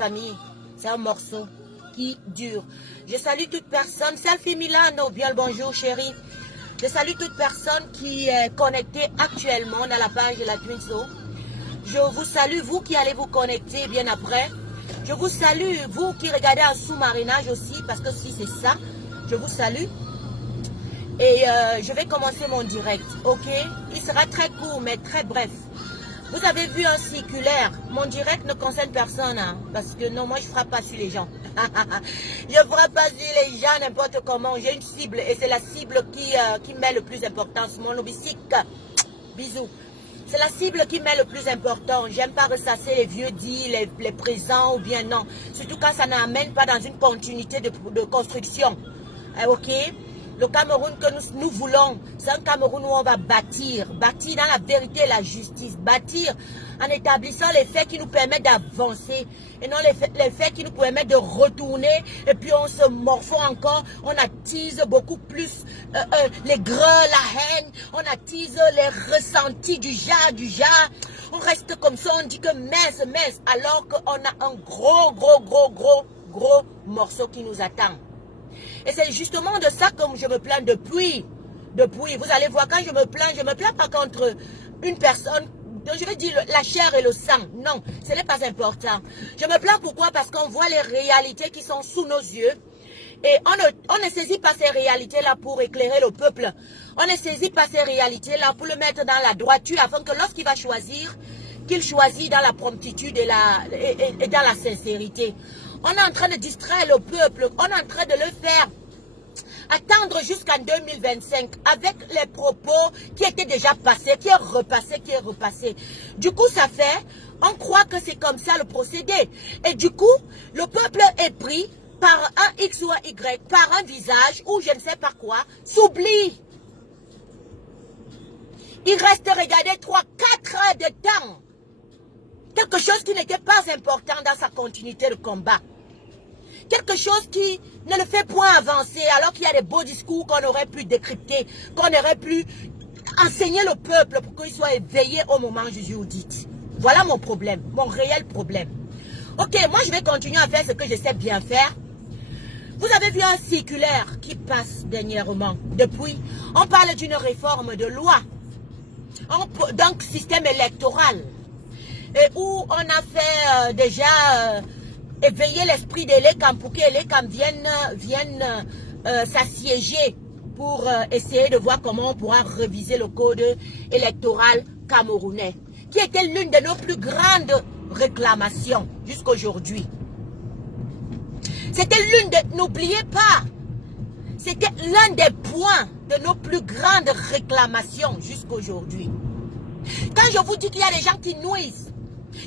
famille, c'est un morceau qui dure. Je salue toute personne. Selfie Milano, bien le bonjour chérie. Je salue toute personne qui est connectée actuellement dans la page de la Twinso. Je vous salue, vous qui allez vous connecter bien après. Je vous salue, vous qui regardez en sous-marinage aussi, parce que si c'est ça, je vous salue. Et je vais commencer mon direct, ok? Il sera très court, mais très bref. Vous avez vu un circulaire. Mon direct ne concerne personne, hein, parce que non, moi je ne frappe pas sur les gens. Je ne frappe pas sur les gens n'importe comment. J'ai une cible et c'est la cible qui met le plus d'importance. Mon obisique, bisous. C'est la cible qui met le plus important. J'aime pas ressasser les vieux dits, les présents ou bien non. Surtout quand ça n'amène pas dans une continuité de construction. Ok? Le Cameroun que nous voulons, c'est un Cameroun où on va bâtir. Bâtir dans la vérité et la justice. Bâtir en établissant les faits qui nous permettent d'avancer. Et non les faits qui nous permettent de retourner. Et puis on se morfond encore. On attise beaucoup plus les greux, la haine. On attise les ressentis du genre. On reste comme ça, on dit que mince. Alors qu'on a un gros morceau qui nous attend. Et c'est justement de ça que je me plains depuis. Vous allez voir, quand je me plains pas contre une personne, je vais dire la chair et le sang. Non, ce n'est pas important. Je me plains pourquoi? Parce qu'on voit les réalités qui sont sous nos yeux. Et on ne saisit pas ces réalités-là pour éclairer le peuple. On ne saisit pas ces réalités-là pour le mettre dans la droiture afin que lorsqu'il va choisir, qu'il choisit dans la promptitude et dans la sincérité. On est en train de distraire le peuple. On est en train de le faire attendre jusqu'en 2025 avec les propos qui étaient déjà passés, qui est repassé. Du coup, ça fait, on croit que c'est comme ça le procédé. Et du coup, le peuple est pris par un X ou un Y, par un visage ou je ne sais pas quoi, s'oublie. Il reste regarder 3-4 heures de temps. Quelque chose qui n'était pas important dans sa continuité de combat. Quelque chose qui ne le fait point avancer alors qu'il y a des beaux discours qu'on aurait pu décrypter, qu'on aurait pu enseigner le peuple pour qu'il soit éveillé au moment où je vous dis. Voilà mon problème, mon réel problème. Ok, moi je vais continuer à faire ce que je sais bien faire. Vous avez vu un circulaire qui passe dernièrement. Depuis, on parle d'une réforme de loi. Donc, système électoral. Et où on a fait déjà éveiller l'esprit de l'Ekam pour que l'Ekam vienne s'assiéger pour essayer de voir comment on pourra réviser le code électoral camerounais, qui était l'une de nos plus grandes réclamations jusqu'à aujourd'hui. C'était l'une de, n'oubliez pas, c'était l'un des points de nos plus grandes réclamations jusqu'à aujourd'hui. Quand je vous dis qu'il y a des gens qui nuisent,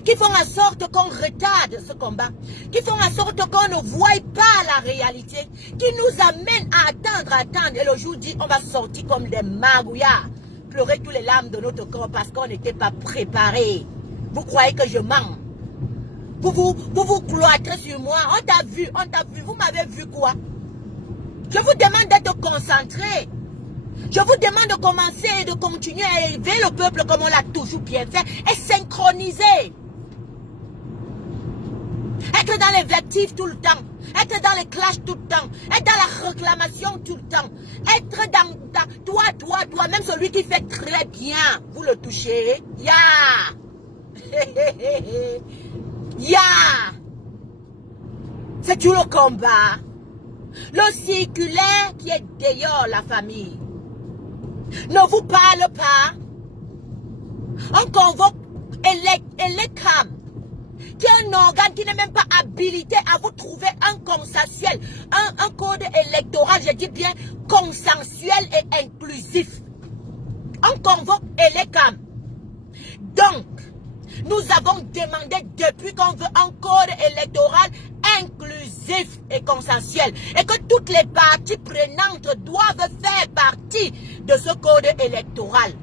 qui font en sorte qu'on retarde ce combat, qui font en sorte qu'on ne voie pas la réalité, qui nous amènent à attendre, et le jour dit, on va sortir comme des magouillards, pleurer tous les larmes de notre corps parce qu'on n'était pas préparé. Vous croyez que je mens? Vous vous cloîtrez sur moi, on t'a vu, vous m'avez vu quoi? Je vous demande d'être concentré. Je vous demande de commencer et de continuer à élever le peuple comme on l'a toujours bien fait et synchroniser. Être dans l'invectif tout le temps, être dans les clashs tout le temps, être dans la réclamation tout le temps, être dans toi, même celui qui fait très bien, vous le touchez, ya, ya, c'est tout le combat. Le circulaire qui est dehors la famille ne vous parle pas. On convoque l'Ekam, qui est un organe qui n'est même pas habilité à vous trouver un consensuel, un code électoral, je dis bien consensuel et inclusif. On convoque l'Ekam. Donc, nous avons demandé depuis qu'on veut un code électoral inclusif et consensuel et que toutes les parties prenantes doivent faire partie de ce code électoral.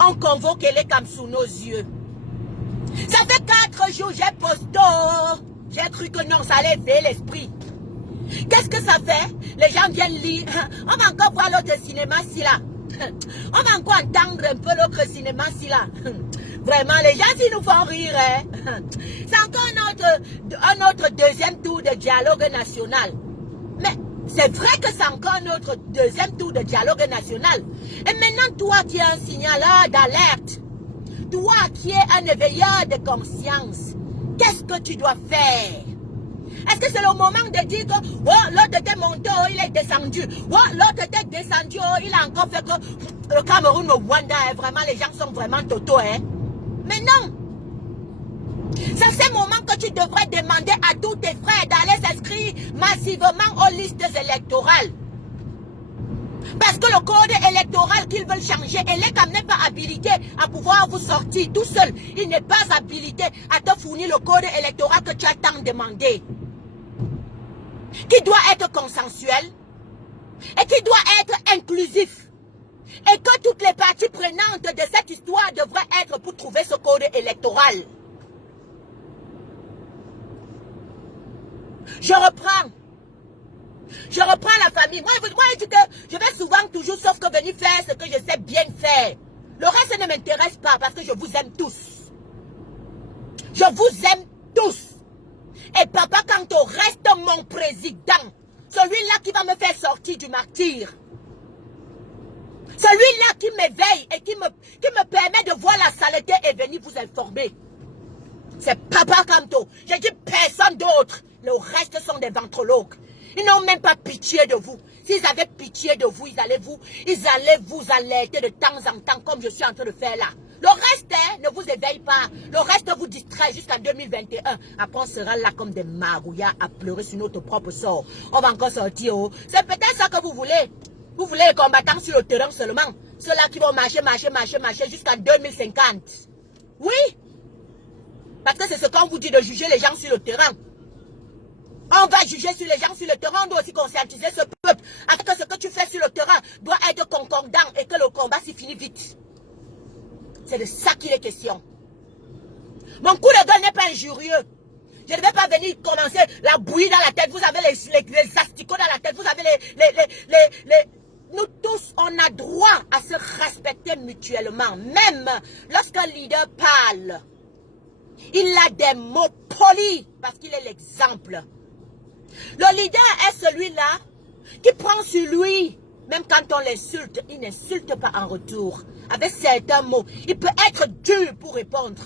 On convoque l'Ekam sous nos yeux. Ça fait 4 jours, j'ai posté. J'ai cru que non, ça allait éveiller l'esprit. Qu'est-ce que ça fait? Les gens viennent lire. On va encore voir l'autre cinéma si là. On va encore entendre un peu l'autre cinéma, si là. Vraiment, les gens, ils nous font rire. Hein? C'est encore un autre deuxième tour de dialogue national. Mais c'est vrai que c'est encore notre deuxième tour de dialogue national. Et maintenant, toi qui es un signaleur d'alerte, toi qui es un éveilleur de conscience, qu'est-ce que tu dois faire? Est-ce que c'est le moment de dire que oh, l'autre était monté, oh, il est descendu. Oh, l'autre était descendu, oh, il a encore fait que le Cameroun, le Rwanda, hein, vraiment, les gens sont vraiment totaux. Hein? Mais non! C'est ce moment que tu devrais demander à tous tes frères d'aller s'inscrire massivement aux listes électorales. Parce que le code électoral qu'ils veulent changer, ELECAM n'est pas habilité à pouvoir vous sortir tout seul. Il n'est pas habilité à te fournir le code électoral que tu as tant demandé. Qui doit être consensuel et qui doit être inclusif. Et que toutes les parties prenantes de cette histoire devraient être pour trouver ce code électoral. Je reprends la famille. Moi, je dis que je vais souvent toujours, sauf que venir faire ce que je sais bien faire. Le reste ne m'intéresse pas parce que je vous aime tous. Je vous aime tous. Et Papa Kanto reste mon président. Celui-là qui va me faire sortir du martyr. Celui-là qui m'éveille et qui me permet de voir la saleté et venir vous informer. C'est Papa Kanto. Je dis personne d'autre. Le reste sont des ventrologues. Ils n'ont même pas pitié de vous. S'ils avaient pitié de vous, ils allaient vous alerter de temps en temps comme je suis en train de faire là. Le reste ne vous éveille pas. Le reste vous distrait jusqu'en 2021. Après, on sera là comme des marouillards à pleurer sur notre propre sort. On va encore sortir. Oh. C'est peut-être ça que vous voulez. Vous voulez les combattants sur le terrain seulement. Ceux-là qui vont marcher jusqu'en 2050. Oui. Parce que c'est ce qu'on vous dit de juger les gens sur le terrain. On va juger sur les gens sur le terrain, on doit aussi conscientiser ce peuple. Afin que ce que tu fais sur le terrain doit être concordant et que le combat s'y finit vite. C'est de ça qu'il est question. Mon coup de gueule n'est pas injurieux. Je ne vais pas venir commencer la bouillie dans la tête. Vous avez les asticots dans la tête. Vous avez Nous tous, on a droit à se respecter mutuellement. Même lorsqu'un leader parle, il a des mots polis parce qu'il est l'exemple. Le leader est celui-là qui prend sur lui, même quand on l'insulte, il n'insulte pas en retour. Avec certains mots, il peut être dur pour répondre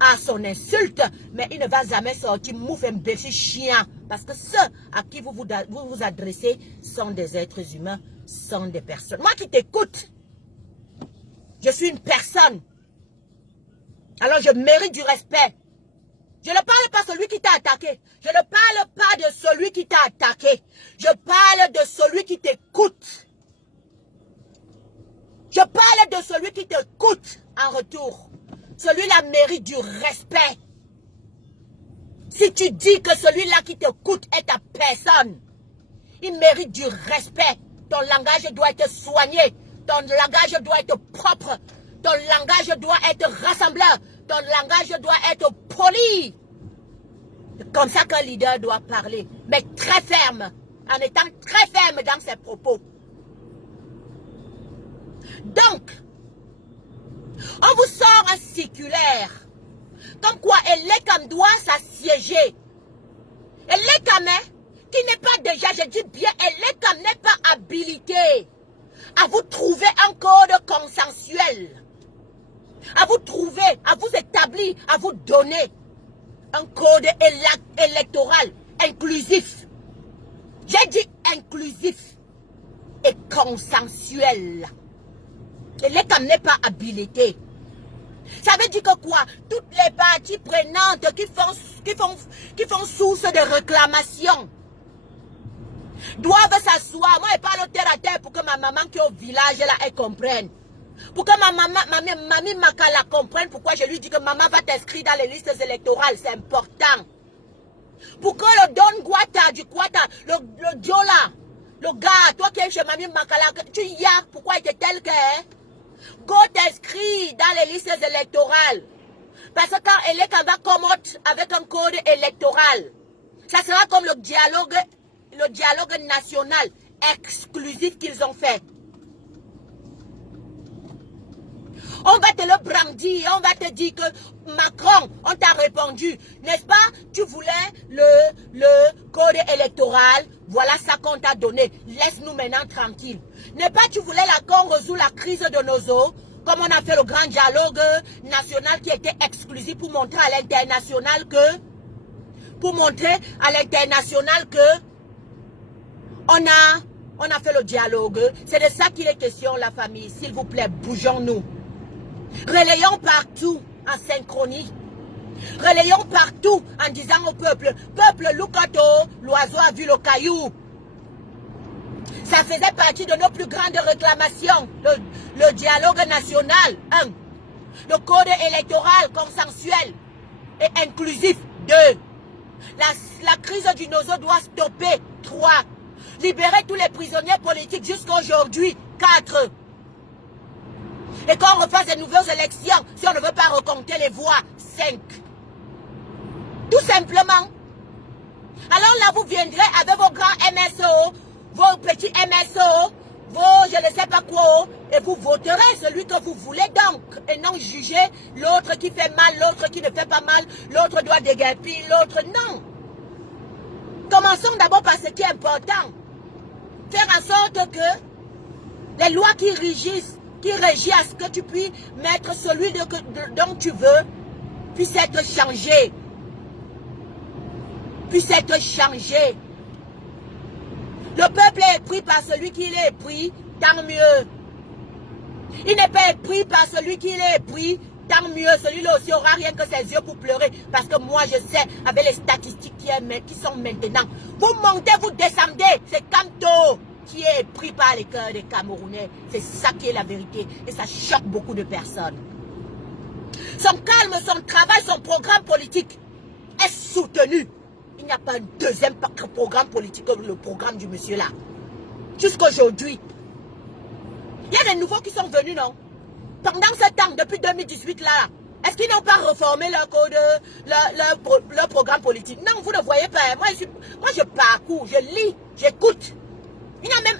à son insulte, mais il ne va jamais sortir mouf imbécile chien. Parce que ceux à qui vous vous adressez sont des êtres humains, sont des personnes. Moi qui t'écoute, je suis une personne. Alors je mérite du respect. Je ne parle pas de celui qui t'a attaqué. Je ne parle pas de celui qui t'a attaqué. Je parle de celui qui t'écoute. Je parle de celui qui t'écoute en retour. Celui-là mérite du respect. Si tu dis que celui-là qui t'écoute est ta personne, il mérite du respect. Ton langage doit être soigné. Ton langage doit être propre. Ton langage doit être rassembleur. Ton langage doit être poli. C'est comme ça qu'un leader doit parler. Mais très ferme. En étant très ferme dans ses propos. Donc, on vous sort un circulaire. Comme quoi ELECAM doit s'assiéger. ELECAM, qui n'est pas déjà, je dis bien, ELECAM n'est pas habilité à vous trouver un code consensuel. À vous trouver, à vous établir, à vous donner un code électoral inclusif. J'ai dit inclusif et consensuel. ELECAM n'est pas habilité. Ça veut dire que quoi? Toutes les parties prenantes qui font source de réclamation doivent s'asseoir. Moi, je parle terre à terre pour que ma maman qui est au village, là, elle comprenne. Pour que mamie Makala comprenne pourquoi je lui dis que maman va t'inscrire dans les listes électorales. C'est important. Pour que le Don Guata, du Guata, le Diola, le gars, toi qui es chez mamie Makala, tu y as, pourquoi il est tel que... Go t'inscrire dans les listes électorales. Parce que quand ELECAM va commettre avec un code électoral, ça sera comme le dialogue national exclusif qu'ils ont fait. On va te le brandir, on va te dire que Macron, on t'a répondu. N'est-ce pas? Tu voulais le code électoral, voilà ça qu'on t'a donné. Laisse-nous maintenant tranquille. N'est-ce pas tu voulais qu'on résout la crise de nos eaux, comme on a fait le grand dialogue national qui était exclusif pour montrer à l'international que, on a fait le dialogue. C'est de ça qu'il est question, la famille. S'il vous plaît, bougeons-nous. Relayons partout en synchronie. Relayons partout en disant au peuple, peuple Lukato, l'oiseau a vu le caillou. Ça faisait partie de nos plus grandes réclamations. Le dialogue national. 1. Le code électoral consensuel et inclusif. 2. La crise du nozo doit stopper. 3. Libérer tous les prisonniers politiques jusqu'à aujourd'hui. 4. Et qu'on refasse de nouvelles élections si on ne veut pas recompter les voix. 5. Tout simplement. Alors là, vous viendrez avec vos grands MSO, vos petits MSO, vos je ne sais pas quoi, et vous voterez celui que vous voulez donc, et non juger l'autre qui fait mal, l'autre qui ne fait pas mal, l'autre doit déguerpir, l'autre non. Commençons d'abord par ce qui est important. Faire en sorte que les lois qui régissent à ce que tu puisses mettre celui dont tu veux, puisse être changé. Puisse être changé. Le peuple est pris par celui qui est pris, tant mieux. Il n'est pas pris par celui qui est pris, tant mieux. Celui-là aussi aura rien que ses yeux pour pleurer. Parce que moi, je sais, avec les statistiques qui sont maintenant, vous montez, vous descendez. C'est Kamto qui est pris par les cœurs des Camerounais. C'est ça qui est la vérité. Et ça choque beaucoup de personnes. Son calme, son travail, son programme politique est soutenu. Il n'y a pas un deuxième programme politique comme le programme du monsieur là. Jusqu'à aujourd'hui. Il y a des nouveaux qui sont venus, non? Pendant ce temps, depuis 2018 là, est-ce qu'ils n'ont pas reformé leur code, leur programme politique? Non, vous ne voyez pas. Moi, je parcours, je lis, j'écoute. Il n'y a même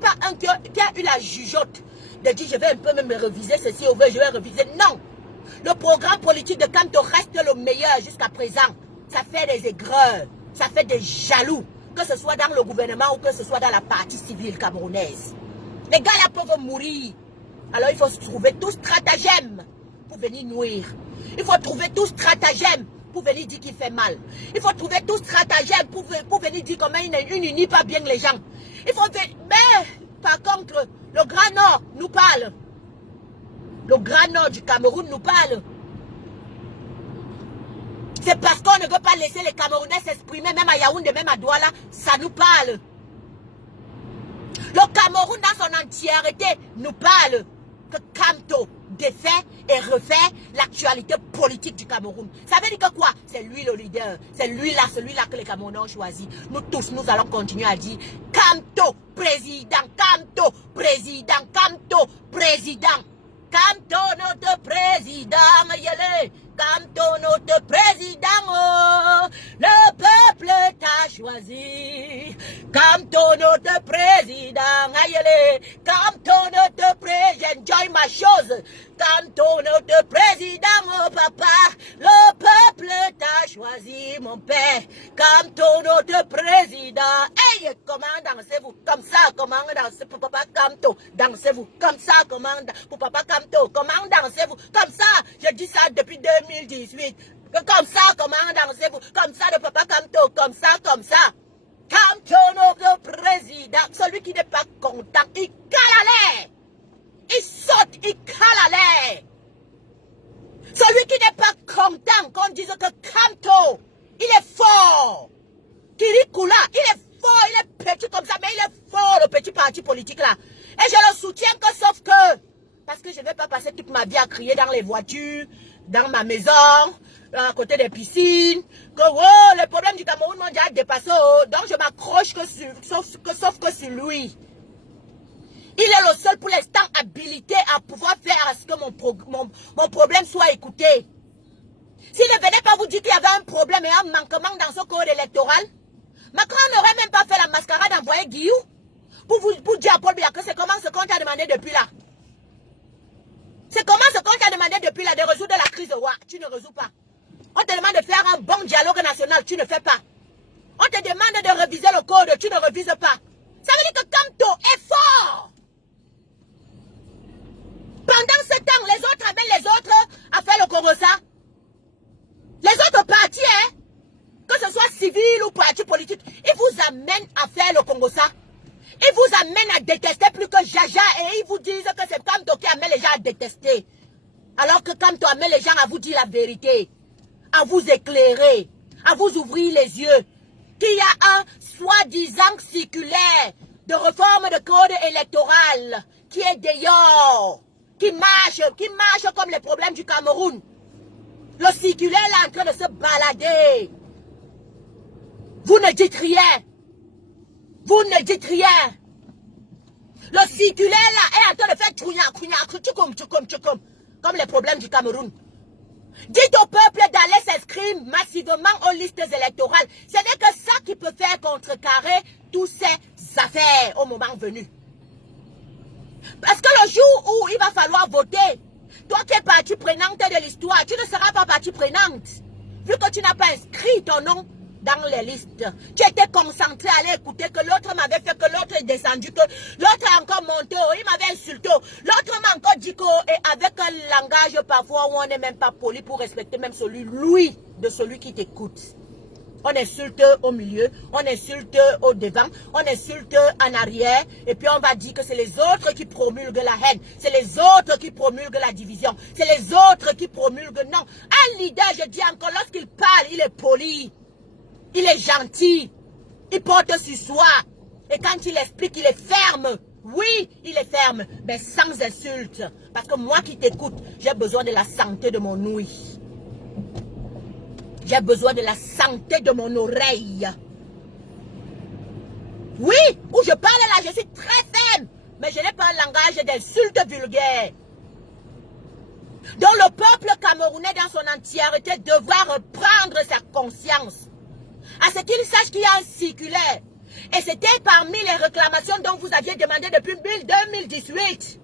pas un qui a eu la jugeote de dire je vais un peu même réviser ceci, je vais réviser. Non. Le programme politique de Kamto reste le meilleur jusqu'à présent. Ça fait des aigreurs, ça fait des jaloux, que ce soit dans le gouvernement ou que ce soit dans la partie civile camerounaise. Les gars là peuvent mourir. Alors il faut trouver tout stratagème pour venir nuire. Il faut trouver tout stratagème pour venir dire qu'il fait mal. Il faut trouver tout stratagème pour venir dire comment il n'unit pas bien les gens. Il faut venir... Mais par contre, le Grand Nord nous parle. Le Grand Nord du Cameroun nous parle. C'est parce qu'on ne veut pas laisser les Camerounais s'exprimer, même à Yaoundé, même à Douala, ça nous parle. Le Cameroun dans son entièreté nous parle que Kamto défait et refait l'actualité politique du Cameroun. Ça veut dire que quoi? C'est lui le leader. C'est lui-là, celui-là que les Camerounais ont choisi. Nous tous, nous allons continuer à dire Kamto, président, Kamto, président, Kamto, président. Kamto, notre président, yele. Kamto, notre président, oh, le peuple t'a choisi. Kamto, notre président, aïe, Kamto, notre président, j'enjoy ma chose. Kamto, notre président, oh papa, le peuple t'a choisi, mon père. Kamto, notre président, hey, comment dansez-vous comme ça, comment dansez pour papa Kamto, dansez-vous comme ça, comment pour papa Kamto, comment dansez-vous comme ça, je dis ça depuis 2018, comme ça, comment dansez-vous, comme ça de papa Kamto, comme ça, comme ça. Kamto, notre président, celui qui n'est pas content, il cale à l'air. Il saute, il cale à l'air. Celui qui n'est pas content qu'on dise que Kamto, il est fort. Kirikula, il est fort, il est petit comme ça, mais il est fort, le petit parti politique là. Et je le soutiens que sauf que, parce que je ne vais pas passer toute ma vie à crier dans les voitures, dans ma maison, à côté des piscines, que oh, les problèmes du Cameroun m'ont déjà dépassé. Oh, donc je m'accroche sauf que sur lui. Il est le seul pour l'instant habilité à pouvoir faire à ce que mon problème soit écouté. S'il ne venait pas vous dire qu'il y avait un problème et un manquement dans ce code électoral, Macron n'aurait même pas fait la mascarade d'envoyer Guillaume pour dire à Paul Biya que c'est comment ce qu'on t'a demandé depuis là. C'est comment ce qu'on t'a demandé depuis là de résoudre la crise de Wa, tu ne résous pas. On te demande de faire un bon dialogue national, tu ne fais pas. On te demande de réviser le code, tu ne révises pas. Ça veut dire que Kamto est fort. Pendant ce temps, les autres amènent les autres à faire le Congossa. Les autres partis, hein, que ce soit civil ou parti politique, ils vous amènent à faire le Congossa. Ils vous amènent à détester plus que Jaja et ils vous disent que c'est Kamto qui amène les gens à détester. Alors que Kamto amène les gens à vous dire la vérité, à vous éclairer, à vous ouvrir les yeux. Qu'il y a un soi-disant circulaire de réforme de code électoral qui est dehors, qui marche comme les problèmes du Cameroun. Le circulaire est en train de se balader. Vous ne dites rien. Vous ne dites rien. Le circulaire là est en train de faire tchoukoum, comme les problèmes du Cameroun. Dites au peuple d'aller s'inscrire massivement aux listes électorales. Ce n'est que ça qui peut faire contrecarrer toutes ces affaires au moment venu. Parce que le jour où il va falloir voter, toi qui es partie prenante de l'histoire, tu ne seras pas partie prenante. Vu que tu n'as pas inscrit ton nom dans les listes. Tu étais concentré à aller écouter que l'autre m'avait fait, que l'autre est descendu, que l'autre a encore monté, il m'avait insulté, l'autre m'a encore dit que, et avec un langage parfois où on n'est même pas poli pour respecter même celui de celui qui t'écoute. On insulte au milieu, on insulte au devant, on insulte en arrière, et puis on va dire que c'est les autres qui promulguent la haine, c'est les autres qui promulguent la division, c'est les autres qui promulguent, non. Un leader, je dis encore, lorsqu'il parle, il est poli. Il est gentil, il porte sur soi. Et quand il explique, il est ferme. Oui, il est ferme, mais sans insulte. Parce que moi qui t'écoute, j'ai besoin de la santé de mon ouïe. J'ai besoin de la santé de mon oreille. Oui, où je parle là, je suis très ferme. Mais je n'ai pas un langage d'insulte vulgaire. Donc le peuple camerounais dans son entièreté devra reprendre sa conscience. À ce qu'il sache qu'il y a un circulaire. Et c'était parmi les réclamations dont vous aviez demandé depuis 2018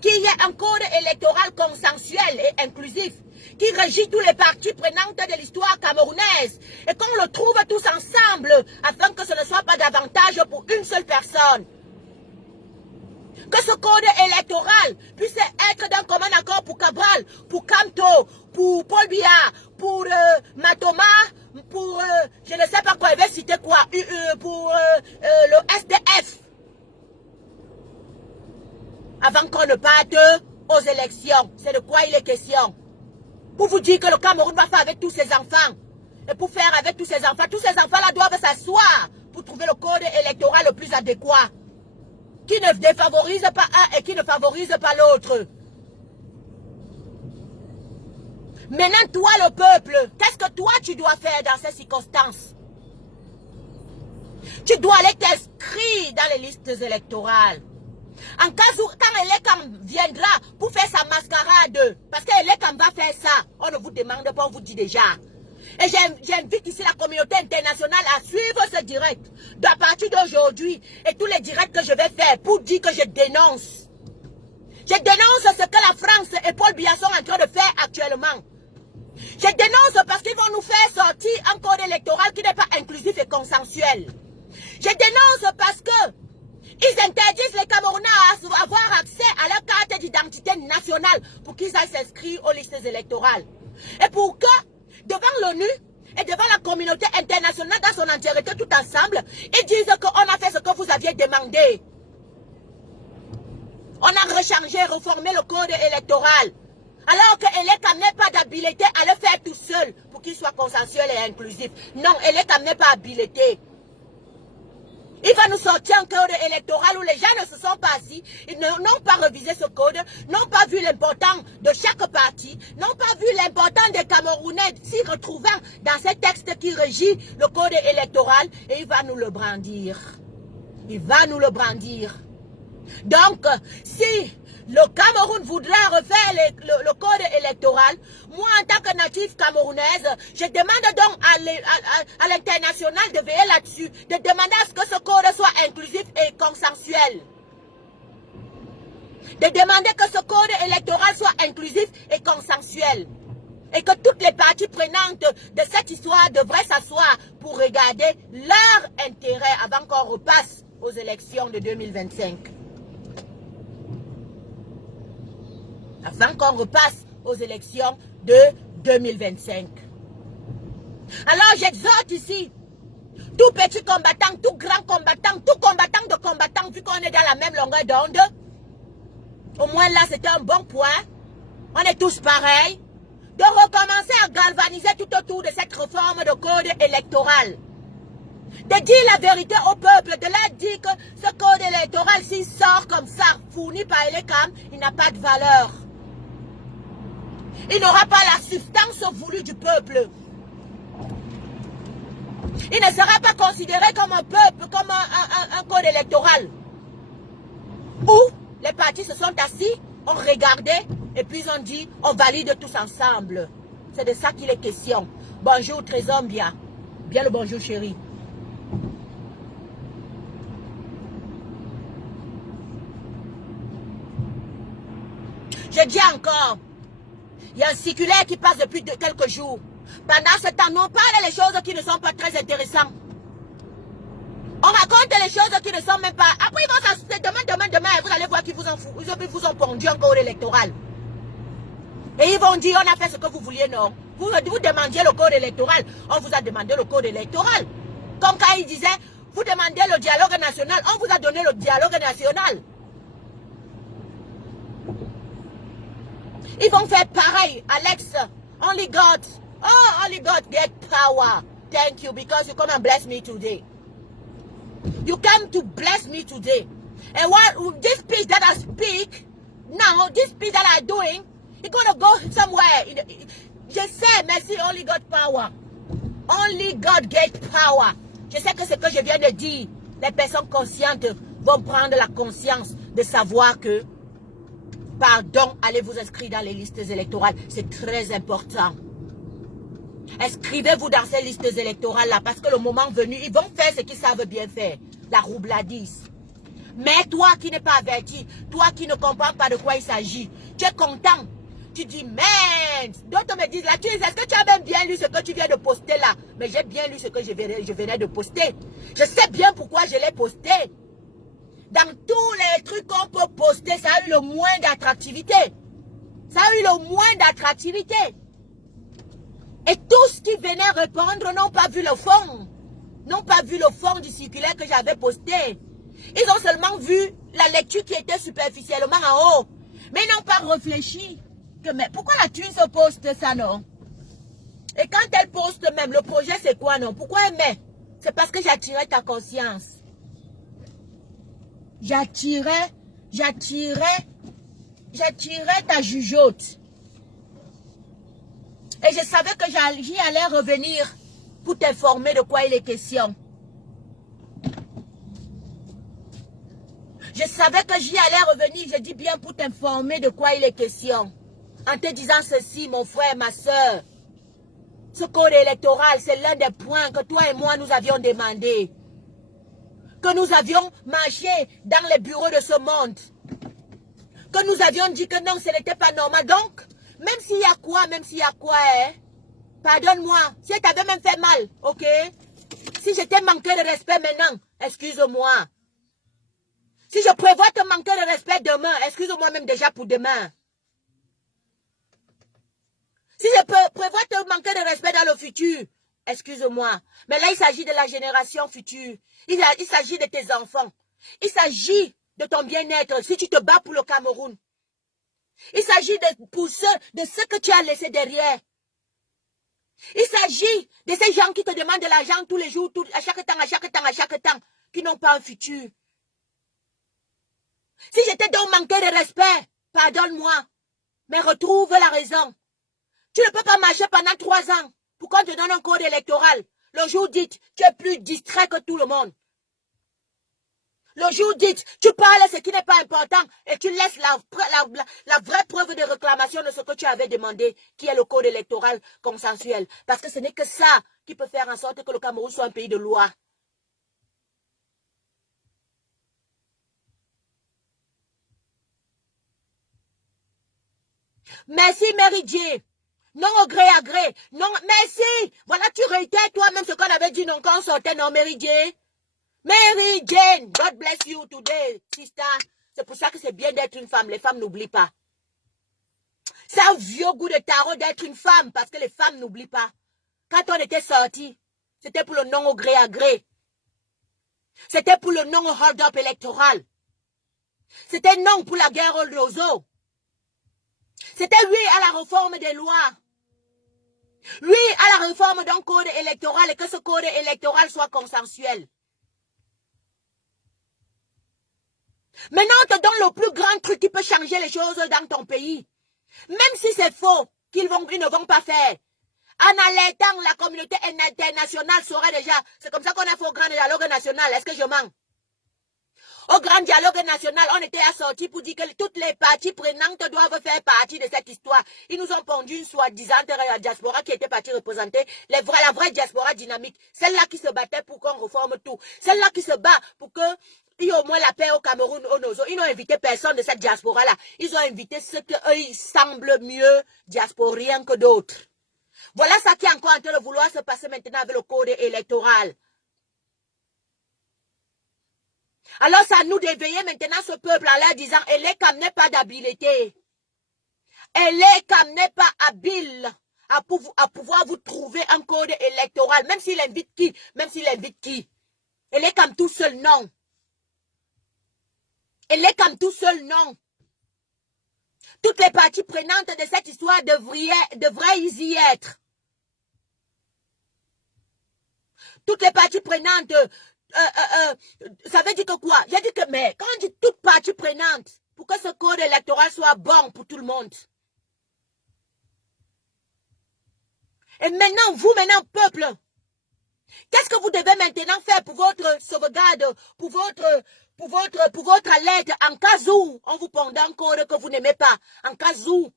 qu'il y ait un code électoral consensuel et inclusif qui régit tous les partis prenants de l'histoire camerounaise et qu'on le trouve tous ensemble afin que ce ne soit pas davantage pour une seule personne. Que ce code électoral puisse être d'un commun accord pour Cabral, pour Kamto, pour Paul Biya, pour Matoma, pour je ne sais pas quoi, il va citer quoi, pour le SDF. Avant qu'on ne parte aux élections, c'est de quoi il est question. Pour vous dire que le Cameroun va faire avec tous ses enfants. Et pour faire avec tous ses enfants-là doivent s'asseoir pour trouver le code électoral le plus adéquat. Qui ne défavorise pas un et qui ne favorise pas l'autre. Maintenant, toi, le peuple, qu'est-ce que toi, tu dois faire dans ces circonstances? Tu dois aller t'inscrire dans les listes électorales. En cas où, quand Elekam viendra pour faire sa mascarade, parce qu'Elekam va faire ça, on ne vous demande pas, on vous dit déjà. Et j'invite ici la communauté internationale à suivre ce direct à partir d'aujourd'hui et tous les directs que je vais faire pour dire que je dénonce. Je dénonce ce que la France et Paul Biya sont en train de faire actuellement. Je dénonce parce qu'ils vont nous faire sortir un code électoral qui n'est pas inclusif et consensuel. Je dénonce parce que ils interdisent les Camerounais à avoir accès à leur carte d'identité nationale pour qu'ils aillent s'inscrire aux listes électorales. Et pour que, devant l'ONU et devant la communauté internationale dans son entièreté tout ensemble, ils disent qu'on a fait ce que vous aviez demandé. On a rechangé, reformé le code électoral. Alors que Elekam n'est pas d'habilité à le faire tout seul pour qu'il soit consensuel et inclusif. Non, Elekam n'est pas habilité. Il va nous sortir un code électoral où les gens ne se sont pas assis, ils n'ont pas révisé ce code, n'ont pas vu l'important de chaque parti, n'ont pas vu l'important des Camerounais s'y retrouvant dans ces textes qui régit le code électoral et il va nous le brandir. Il va nous le brandir. Donc, si le Cameroun voudra refaire le code électoral, moi en tant que native camerounaise, je demande donc à l'international de veiller là-dessus, de demander à ce que ce code soit inclusif et consensuel. de demander que ce code électoral soit inclusif et consensuel. Et que toutes les parties prenantes de cette histoire devraient s'asseoir pour regarder leur intérêt avant qu'on repasse aux élections de 2025. Avant qu'on repasse aux élections de 2025. Alors j'exhorte ici tout petit combattant, tout grand combattant, tout combattant de combattant, vu qu'on est dans la même longueur d'onde. Au moins là, c'est un bon point. On est tous pareils. De recommencer à galvaniser tout autour de cette réforme de code électoral. De dire la vérité au peuple, de leur dire que ce code électoral, s'il sort comme ça, fourni par l'ECAM, il n'a pas de valeur. Il n'aura pas la substance voulue du peuple. Il ne sera pas considéré comme un peuple, comme un code électoral. Où les partis se sont assis, ont regardé, et puis ont dit, on valide tous ensemble. C'est de ça qu'il est question. Bonjour Trésor bien. Bien le bonjour chérie. Je dis encore, il y a un circulaire qui passe depuis quelques jours. Pendant ce temps, on parle des choses qui ne sont pas très intéressantes. On raconte les choses qui ne sont même pas... Après, ils vont s'assister demain, vous allez voir qu'ils vous en foutent. Ils vous ont pondu un code électoral. Et ils vont dire, on a fait ce que vous vouliez, non. Vous demandiez le code électoral. On vous a demandé le code électoral. Comme quand ils disaient, vous demandez le dialogue national. On vous a donné le dialogue national. Ils vont faire pareil, Alex. Only God get power. Thank you, because you come and bless me today. You came to bless me today. And what this speech that I speak, now, this speech that I'm doing, it's going to go somewhere. Je sais, merci, only God power. Only God get power. Je sais que ce que je viens de dire, les personnes conscientes vont prendre la conscience de savoir que, pardon, allez vous inscrire dans les listes électorales. C'est très important. Inscrivez-vous dans ces listes électorales-là parce que le moment venu, ils vont faire ce qu'ils savent bien faire. La roubladise. Mais toi qui n'es pas averti, toi qui ne comprends pas de quoi il s'agit, tu es content. Tu dis, merde. D'autres me disent, là, est-ce que tu as même bien lu ce que tu viens de poster là? Mais j'ai bien lu ce que je venais de poster. Je sais bien pourquoi je l'ai posté. Dans tous les trucs qu'on peut poster, ça a eu le moins d'attractivité. Ça a eu le moins d'attractivité. Et tous qui venaient répondre n'ont pas vu le fond. N'ont pas vu le fond du circulaire que j'avais posté. Ils ont seulement vu la lecture qui était superficiellement en haut. Mais ils n'ont pas réfléchi. Que, mais pourquoi la thune se poste ça, non? Et quand elle poste même, le projet c'est quoi, non? Pourquoi elle met? C'est parce que j'attirais ta conscience. J'attirais ta jugeote. Et je savais que j'y allais revenir pour t'informer de quoi il est question. Je savais que j'y allais revenir, je dis bien pour t'informer de quoi il est question. En te disant ceci, mon frère, ma soeur. Ce code électoral, c'est l'un des points que toi et moi nous avions demandé. Que nous avions marché dans les bureaux de ce monde. Que nous avions dit que non, ce n'était pas normal. Donc, même s'il y a quoi, hein, pardonne-moi. Si elle t'avait même fait mal, ok? Si je t'ai manqué de respect maintenant, excuse-moi. Si je prévois te manquer de respect demain, excuse-moi même déjà pour demain. Si je prévois te manquer de respect dans le futur, excuse-moi. Mais là, il s'agit de la génération future. Il s'agit de tes enfants. Il s'agit de ton bien-être si tu te bats pour le Cameroun. Il s'agit de ce que tu as laissé derrière. Il s'agit de ces gens qui te demandent de l'argent tous les jours, à chaque temps, qui n'ont pas un futur. Si je t'ai donc manqué de respect, pardonne-moi, mais retrouve la raison. Tu ne peux pas marcher pendant 3 ans pour qu'on te donne un code électoral. Le jour dit, tu es plus distrait que tout le monde. Le jour dit, tu parles ce qui n'est pas important et tu laisses la vraie preuve de réclamation de ce que tu avais demandé, qui est le code électoral consensuel. Parce que ce n'est que ça qui peut faire en sorte que le Cameroun soit un pays de loi. Merci, Mary J. Non au gré à gré. Non, merci. Voilà, tu réitères toi-même ce qu'on avait dit non quand on sortait, non, Mary J. Mary Jane, God bless you today, sister. C'est pour ça que c'est bien d'être une femme. Les femmes n'oublient pas. C'est un vieux goût de tarot d'être une femme parce que les femmes n'oublient pas. Quand on était sortis, c'était pour le non au gré à gré. C'était pour le non au hold-up électoral. C'était non pour la guerre au roseau. C'était oui à la réforme des lois. Oui à la réforme d'un code électoral et que ce code électoral soit consensuel. Maintenant, on te donne le plus grand truc qui peut changer les choses dans ton pays. Même si c'est faux, ils ne vont pas faire. En alertant, la communauté internationale saurait déjà. C'est comme ça qu'on a fait au grand dialogue national. Est-ce que je mens? Au grand dialogue national, on était assortis pour dire que toutes les parties prenantes doivent faire partie de cette histoire. Ils nous ont pondu une soi-disant diaspora qui était partie représenter la vraie diaspora dynamique. Celle-là qui se battait pour qu'on reforme tout. Celle-là qui se bat pour que il y ait au moins la paix au Cameroun, au Nozo. Ils n'ont invité personne de cette diaspora-là. Ils ont invité ceux qui semblent mieux diasporiens que d'autres. Voilà ça qui est encore en train de vouloir se passer maintenant avec le code électoral. Alors c'est à nous d'éveiller maintenant ce peuple en leur disant, elle est comme n'est pas d'habileté. Elle est comme n'est pas habile à pouvoir vous trouver un code électoral. Même s'il invite qui? Même s'il invite qui? Elle est comme tout seul, non. Elle est comme tout seul, non. Toutes les parties prenantes de cette histoire devraient y être. Toutes les parties prenantes, ça veut dire que quoi? J'ai dit que, mais quand on dit toutes parties prenantes, pour que ce code électoral soit bon pour tout le monde. Et maintenant, vous, peuple, qu'est-ce que vous devez maintenant faire pour votre sauvegarde, pour votre alerte, en cas où on vous pondait un code que vous n'aimez pas, en cas où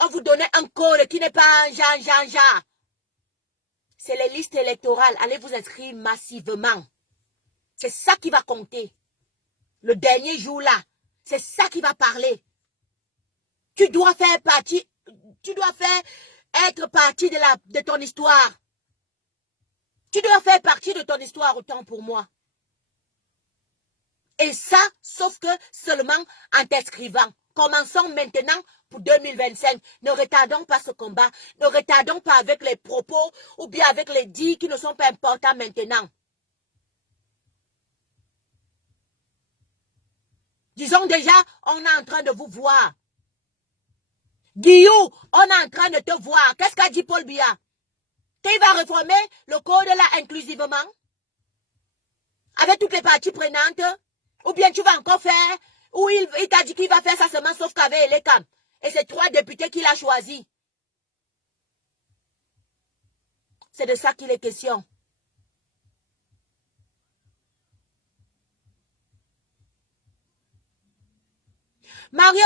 on vous donnait un code qui n'est pas un genre. C'est les listes électorales. Allez vous inscrire massivement. C'est ça qui va compter. Le dernier jour là, c'est ça qui va parler. Tu dois faire partie, être partie de ton histoire. Tu dois faire partie de ton histoire autant pour moi. Et ça, sauf que seulement en t'inscrivant. Commençons maintenant pour 2025. Ne retardons pas ce combat. Ne retardons pas avec les propos ou bien avec les dits qui ne sont pas importants maintenant. Disons déjà, on est en train de vous voir. Guillaume, on est en train de te voir. Qu'est-ce qu'a dit Paul Biya? Qu'il va réformer le code là inclusivement? Avec toutes les parties prenantes? Ou bien tu vas encore faire, ou il t'a dit qu'il va faire ça seulement sauf qu'avec Elekam. Et c'est 3 députés qu'il a choisis. C'est de ça qu'il est question. Mario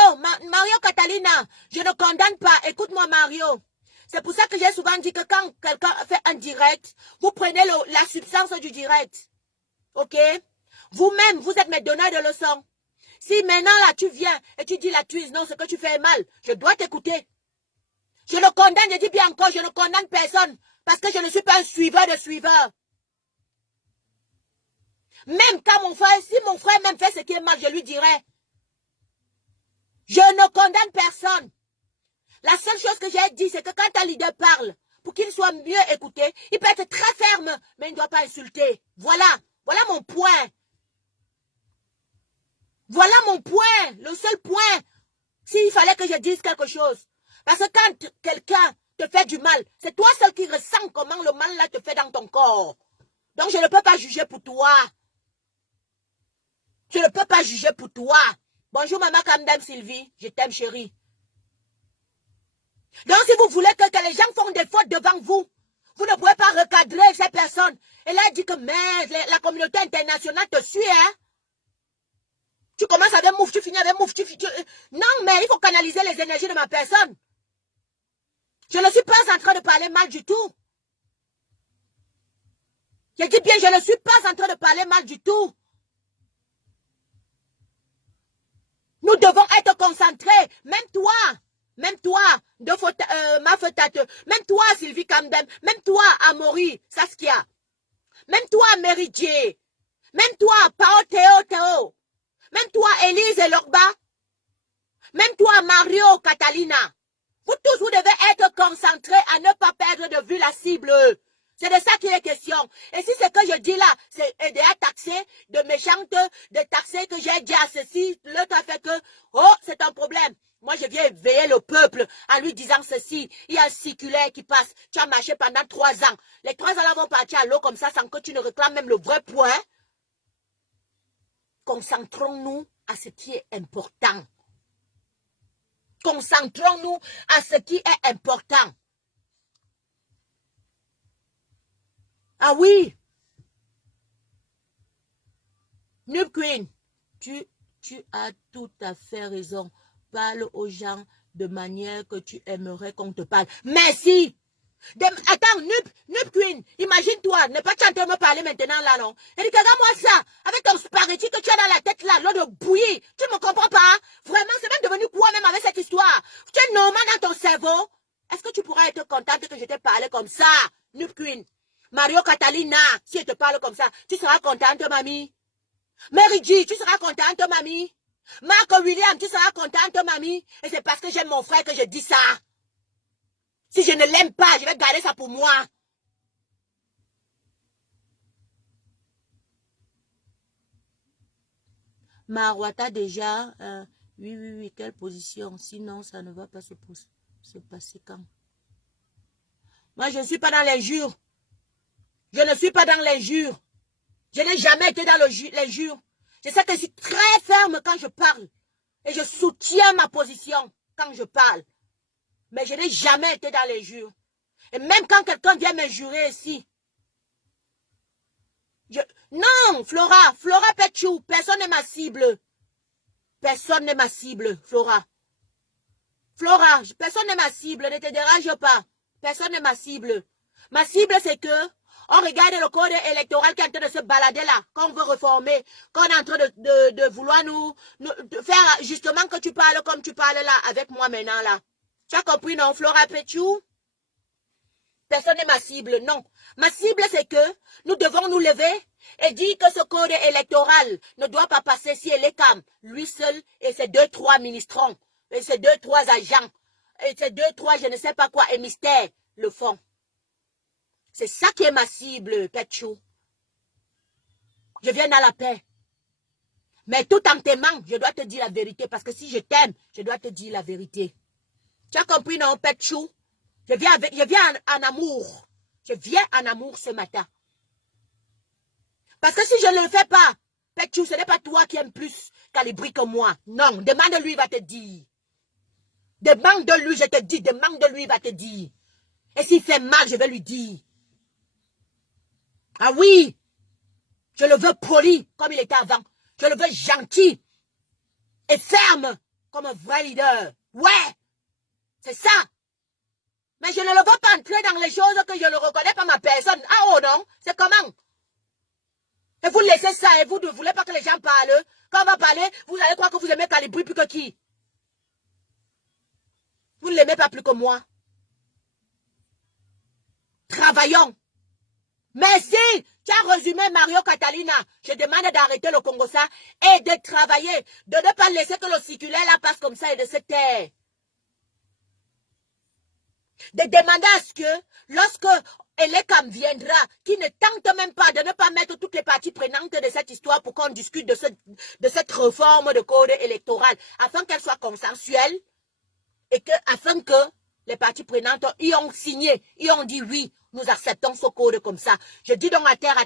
Catalina, je ne condamne pas. Écoute-moi Mario. C'est pour ça que j'ai souvent dit que quand quelqu'un fait un direct, vous prenez la substance du direct. Ok? Vous-même, vous êtes mes donneurs de leçons. Si maintenant là tu viens et tu dis la tuise, non, ce que tu fais est mal, je dois t'écouter. Je le condamne, je dis bien encore, je ne condamne personne parce que je ne suis pas un suiveur de suiveurs. Même quand mon frère, si mon frère même fait ce qui est mal, je lui dirai. Je ne condamne personne. La seule chose que j'ai dit, c'est que quand un leader parle, pour qu'il soit mieux écouté, il peut être très ferme, mais il ne doit pas insulter. Voilà mon point. Voilà mon point, le seul point. S'il fallait que je dise quelque chose. Parce que quand quelqu'un te fait du mal, c'est toi seul qui ressens comment le mal là te fait dans ton corps. Donc je ne peux pas juger pour toi. Je ne peux pas juger pour toi. Bonjour maman Kamdam Sylvie, je t'aime chérie. Donc si vous voulez que les gens font des fautes devant vous, vous ne pouvez pas recadrer ces personnes. Et là, elle dit que mais la communauté internationale te suit, hein. Tu commences avec mouf, tu finis avec mouf. Non, mais il faut canaliser les énergies de ma personne. Je ne suis pas en train de parler mal du tout. Je dis bien, je ne suis pas en train de parler mal du tout. Nous devons être concentrés. Même même toi, Mafetate, même toi, Sylvie Camden, même toi, Amaury, Saskia, même toi, Mary J, même toi, Pao Théo, même toi, Élise et Lorba, même toi, Mario, Catalina. Vous tous, vous devez être concentrés à ne pas perdre de vue la cible. C'est de ça qu'il est question. Et si ce que je dis là, c'est aider à taxer, de méchante, de taxer que j'ai dit à ceci, l'autre a fait que, oh, c'est un problème. Moi, je viens éveiller le peuple en lui disant ceci. Il y a un circulaire qui passe. Tu as marché pendant 3 ans. Les 3 ans là vont partir à l'eau comme ça sans que tu ne réclames même le vrai point. Concentrons-nous à ce qui est important. Concentrons-nous à ce qui est important. Ah oui. Noob Queen, tu as tout à fait raison. Parle aux gens de manière que tu aimerais qu'on te parle. Merci. Attends, Noob Queen, imagine-toi, ne pas chanter me parler maintenant là, non. Et regarde-moi ça, avec ton spaghetti que tu as dans la tête là, l'eau de bouillie. Tu ne me comprends pas? Vraiment, c'est même devenu quoi même avec cette histoire? Tu es normal dans ton cerveau? Est-ce que tu pourras être contente que je t'ai parlé comme ça, Noob Queen? Mario Catalina, si elle te parle comme ça, tu seras contente, mamie? Mary G, tu seras contente, mamie? Marc William, tu seras contente, mamie? Et c'est parce que j'aime mon frère que je dis ça. Si je ne l'aime pas, je vais garder ça pour moi. Marouata déjà, oui, quelle position? Sinon, ça ne va pas se passer quand? Moi, je ne suis pas dans l'injure. Je ne suis pas dans l'injure. Je n'ai jamais été dans l'injure. Je sais que je suis très ferme quand je parle. Et je soutiens ma position quand je parle. Mais je n'ai jamais été dans l'injure. Et même quand quelqu'un vient m'injurer ici, non, Flora Petchou, personne n'est ma cible. Personne n'est ma cible, Flora. Flora, personne n'est ma cible, ne te dérange pas. Personne n'est ma cible. Ma cible, c'est que on regarde le code électoral qui est en train de se balader là, qu'on veut réformer, qu'on est en train de vouloir de faire justement que tu parles comme tu parles là, avec moi maintenant là. Tu as compris, non, Flora Petchou? Personne n'est ma cible, non. Ma cible, c'est que nous devons nous lever et dire que ce code électoral ne doit pas passer si elle est calme. Lui seul et ses 2-3 ministrants, et ses 2-3 agents, et ses 2-3 je ne sais pas quoi, et mystère le font. C'est ça qui est ma cible, Petchou. Je viens à la paix. Mais tout en t'aimant, je dois te dire la vérité, parce que si je t'aime, je dois te dire la vérité. Tu as compris, non, Petchou? Je viens en amour. Je viens en amour ce matin. Parce que si je ne le fais pas, Petchou, ce n'est pas toi qui aimes plus Calibri que moi. Non, demande-lui, il va te dire. Demande de lui, je te dis, demande de lui, il va te dire. Et s'il fait mal, je vais lui dire. Ah oui, je le veux poli, comme il était avant. Je le veux gentil et ferme, comme un vrai leader. Ouais, c'est ça. Mais je ne le veux pas entrer dans les choses que je ne reconnais pas ma personne. Ah oh non, c'est comment? Et vous laissez ça et vous ne voulez pas que les gens parlent. Quand on va parler, vous allez croire que vous aimez Calibri plus que qui? Vous ne l'aimez pas plus que moi. Travaillons. Merci. Tu as résumé Mario Catalina. Je demande d'arrêter le Congo-ça et de travailler. De ne pas laisser que le circulaire là passe comme ça et de se taire. De demander à ce que, lorsque Elekam viendra, qui ne tente même pas de ne pas mettre toutes les parties prenantes de cette histoire pour qu'on discute de cette réforme de code électoral, afin qu'elle soit consensuelle et afin que les parties prenantes y ont signé, y ont dit oui, nous acceptons ce code comme ça. Je dis donc à terre.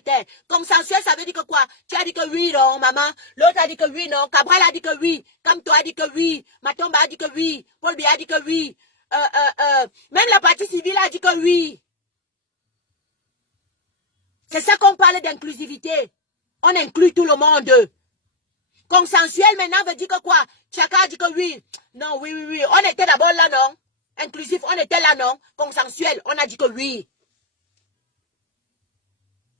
Consensuel, ça veut dire que quoi? Tu as dit que oui, non, maman. L'autre a dit que oui, non. Cabral a dit que oui. Kamto a dit que oui. Matomba a dit que oui. Paul Biya a dit que oui. Même la partie civile a dit que oui. C'est ça qu'on parle d'inclusivité. On inclut tout le monde. Consensuel maintenant veut dire que quoi? Chacun a dit que oui. Non, oui. On était d'abord là, non? Inclusif, on était là, non? Consensuel, on a dit que oui.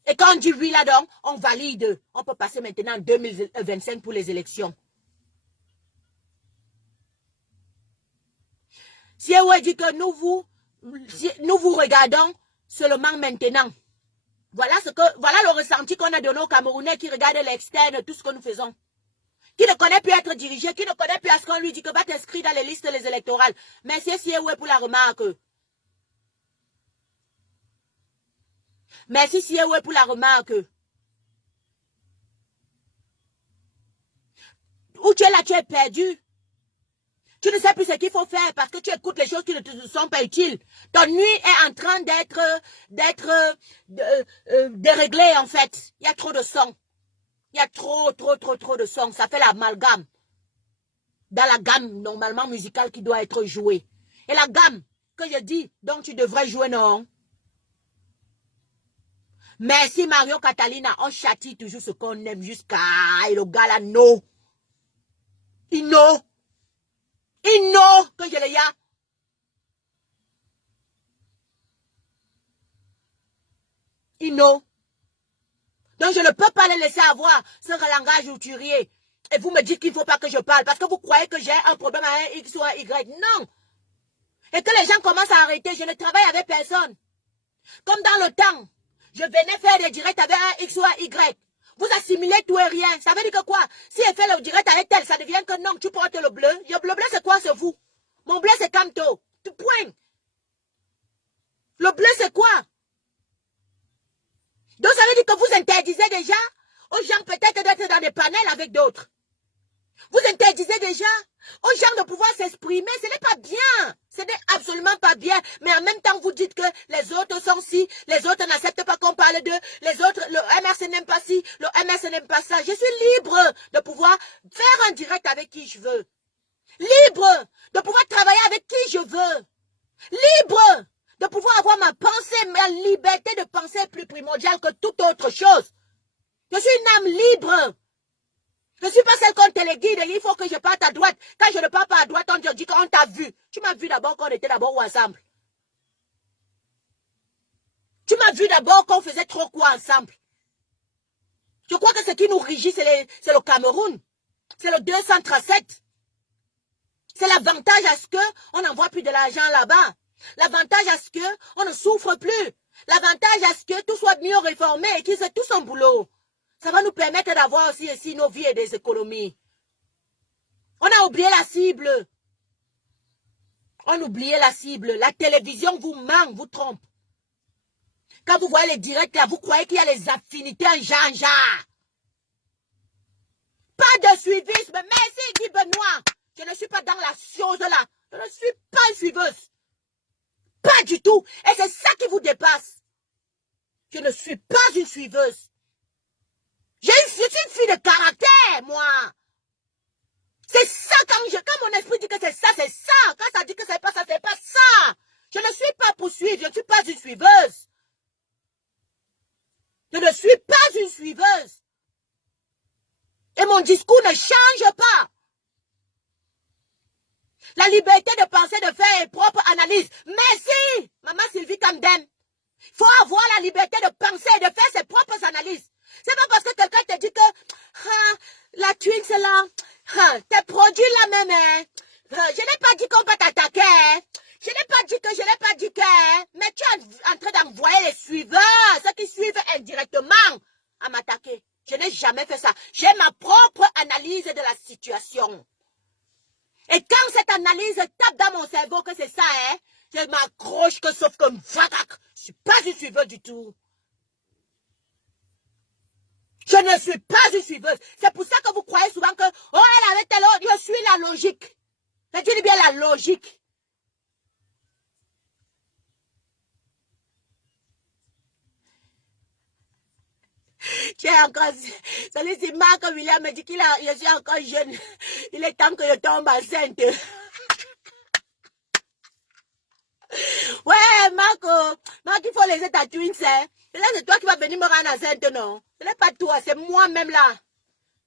Et quand on dit oui là-dedans, on valide. On peut passer maintenant en 2025 pour les élections. Siewe dit que nous vous regardons seulement maintenant. Voilà le ressenti qu'on a donné aux Camerounais qui regardent l'externe, tout ce que nous faisons. Qui ne connaît plus être dirigé, qui ne connaît plus à ce qu'on lui dit que va t'inscrire dans les listes les électorales. Merci Siewe pour la remarque. Merci Siewe pour la remarque. Où tu es là, tu es perdu. Tu ne sais plus ce qu'il faut faire parce que tu écoutes les choses qui ne te sont pas utiles. Ton nuit est en train d'être déréglée en fait. Il y a trop de son. Il y a trop de son. Ça fait l'amalgame dans la gamme normalement musicale qui doit être jouée. Et la gamme que je dis, donc tu devrais jouer, non. Merci Mario Catalina. On châtie toujours ce qu'on aime jusqu'à... Et le gars là, non. Il non que je le y a. Il non. Donc je ne peux pas les laisser avoir ce langage outurier. Et vous me dites qu'il ne faut pas que je parle parce que vous croyez que j'ai un problème à un X ou un Y. Non. Et que les gens commencent à arrêter. Je ne travaille avec personne. Comme dans le temps, je venais faire des directs avec un X ou un Y. Vous assimilez tout et rien. Ça veut dire que quoi? Si elle fait le direct avec elle, ça devient que non, tu portes le bleu. Le bleu, c'est quoi? C'est vous. Mon bleu, c'est Camto. Tu pointes. Le bleu, c'est quoi? Donc, ça veut dire que vous interdisez déjà aux gens peut-être d'être dans des panels avec d'autres. Vous interdisez déjà aux gens de pouvoir s'exprimer. Ce n'est pas bien. Ce n'est absolument pas bien. Mais en même temps, vous dites que les autres sont ci, les autres n'acceptent pas qu'on parle d'eux, les autres, le MRC n'aime pas ci, le MRC n'aime pas ça. Je suis libre de pouvoir faire un direct avec qui je veux. Libre de pouvoir travailler avec qui je veux. Libre de pouvoir avoir ma pensée, ma liberté de penser est plus primordiale que toute autre chose. Je suis une âme libre. Je ne suis pas celle qu'on téléguide, il faut que je parte à droite. Quand je ne pars pas à droite, on te dit qu'on t'a vu. Tu m'as vu d'abord qu'on était d'abord ensemble. Tu m'as vu d'abord qu'on faisait trop quoi ensemble. Je crois que ce qui nous régit, c'est le Cameroun. C'est le 237. C'est l'avantage à ce qu'on n'envoie plus de l'argent là-bas. L'avantage à ce qu'on ne souffre plus. L'avantage à ce que tout soit mieux réformé et qu'ils aient tout son boulot. Ça va nous permettre d'avoir aussi ici nos vies et des économies. On a oublié la cible. On a oublié la cible. La télévision vous manque, vous trompe. Quand vous voyez les directs là, vous croyez qu'il y a les affinités en genre. Pas de suivisme. Merci Guy Benoît. Je ne suis pas dans la chose là. Je ne suis pas une suiveuse. Pas du tout. Et c'est ça qui vous dépasse. Je ne suis pas une suiveuse. Je suis une fille de caractère, moi. C'est ça, quand mon esprit dit que c'est ça, c'est ça. Quand ça dit que c'est pas ça, c'est pas ça. Je ne suis pas pour suivre, je ne suis pas une suiveuse. Je ne suis pas une suiveuse. Et mon discours ne change pas. La liberté de penser, de faire une propre analyse. Merci, maman Sylvie Camden. Il faut avoir la liberté de penser et de faire ses propres analyses. C'est pas parce que quelqu'un te dit que la Twins c'est là, tes produits là même, je n'ai pas dit qu'on peut t'attaquer, je n'ai pas dit que, mais tu es en train d'envoyer les suiveurs, ceux qui suivent indirectement à m'attaquer. Je n'ai jamais fait ça. J'ai ma propre analyse de la situation. Et quand cette analyse tape dans mon cerveau que c'est ça, je m'accroche que sauf comme vagac. Je suis pas une suiveuse du tout. Je ne suis pas une suiveuse. C'est pour ça que vous croyez souvent que, oh, elle avait telle autre, je suis la logique. Je dis bien la logique. J'ai encore, celui-ci, Marc William me dit je suis encore jeune. Il est temps que je tombe enceinte. Ouais, Marc, il faut laisser ta twins, hein. Là, c'est toi qui vas venir me rendre enceinte, non? Ce n'est pas toi, c'est moi-même là.